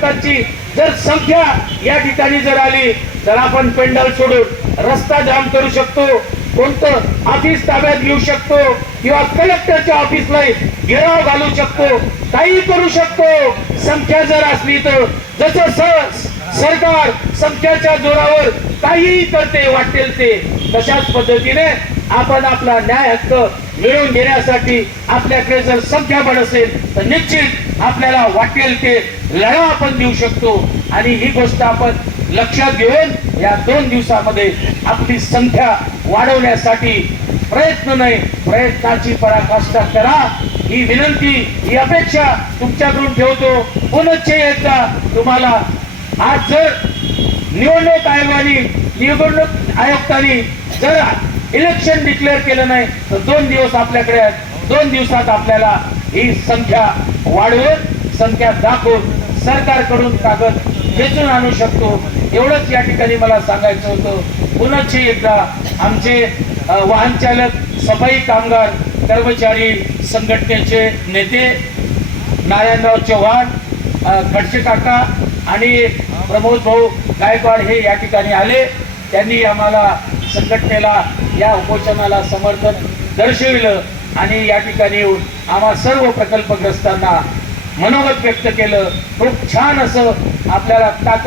कार्यकर्त्यांची जर संख्या या ठिकाणी जर आली तर आपण पेंडल सोडून रस्ता जाम करू शकतो कोणतं ऑफिस ताब्यात घेऊ शकतो किंवा कलेक्टरच्या ऑफिसला घेराव घालू शकतो काही करू शकतो. संख्या जर असली तर जसं स- सरकार संख्याच्या जोरावर काहीही करते वाटेल ते तशाच पद्धतीने आपण आपला न्याय हक्क मिळवून घेण्यासाठी आपल्याकडे जर संख्याबळ असेल तर निश्चित आपल्याला वाटेल ते लढा आपण देऊ शकतो. आणि ही गोष्ट आपण लक्षात घेऊन या दोन दिवसामध्ये आपली संख्या वाढवण्यासाठी प्रयत्न नाही प्रयत्नाची पराकाष्ठा करा. ही विनंती ही अपेक्षा तुमच्याकडून ठेवतो. पुनश्च एकदा तुम्हाला आज जर निवडणूक आयोगाने निवडणूक आयुक्तांनी जर इलेक्शन डिक्लेअर केलं नाही तर दोन दिवस आपल्याकडे आहेत दोन दिवसात आपल्याला ही संख्या वाढवून संख्या दाखवून सरकारकडून कागद खेचून आणू शकतो. एवढंच या ठिकाणी मला सांगायचं होतं. पुनश्च एकदा आमचे वाहन चालक सफाई कामगार कर्मचारी संघटनेचे नेते नारायणराव चव्हाण खडसे काका आणि प्रमोद भाऊ गायकवाड हे या ठिकाणी आले. त्यांनी आम्हाला संघटनेला या उपोषणाला समर्थन दर्शविलं आणि या ठिकाणी येऊन आम्हा सर्व प्रकल्पग्रस्तांना मनोगत व्यक्त केलं. खूप छान असं आपल्याला ताकद